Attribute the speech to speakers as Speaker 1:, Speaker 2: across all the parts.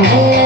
Speaker 1: Oh.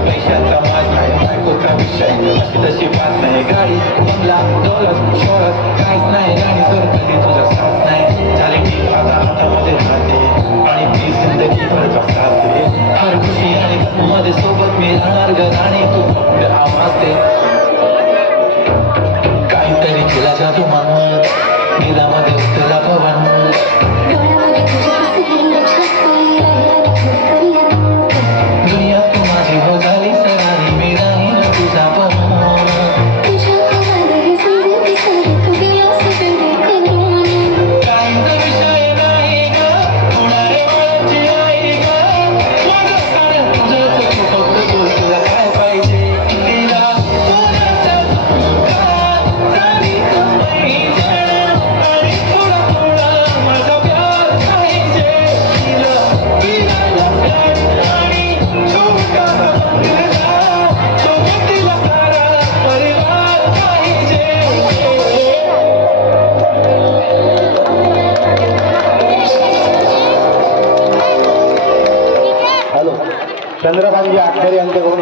Speaker 1: पैशाचा माज नाही बायकोचा विषय अशी तशी बात नाही गाडी बंगला दौलत शहरात काहीच नाही राणी जर कधी तुझा साथ नाही झाले की आता हातामध्ये राहते आणि ती जिंदगी भरचा साथ दे हर खुशी आणि मध्ये सोबत मी राहणार ग आणि तू फक्त आवाज दे काहीतरी केला जातो मानवत
Speaker 2: चंद्रकांतजी आठवरे यांच्याकडून